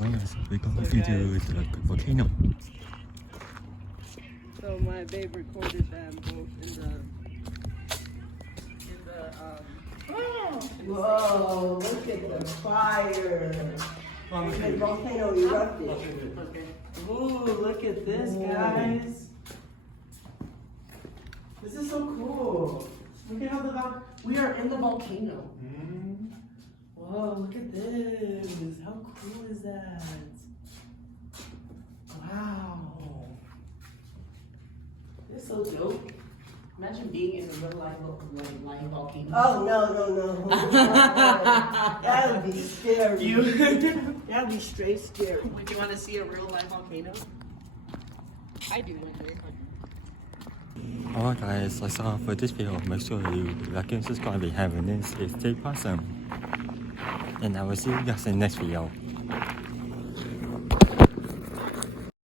Yes, we're going to video the volcano. So my babe recorded them both in the Whoa, look at the fire. The volcano erupted. Ooh, look at this, guys. This is so cool. Look at how we are in the volcano. Whoa, look at this. How cool is that? Wow. It's so dope. Imagine being in a real life volcano. Oh, no. That would be scary. That would be straight scary. Would you want to see a real life volcano? I do one day. Alright guys, that's all for this video. Make sure you like and subscribe if you haven't. Stay awesome. And I will see you guys in the next video.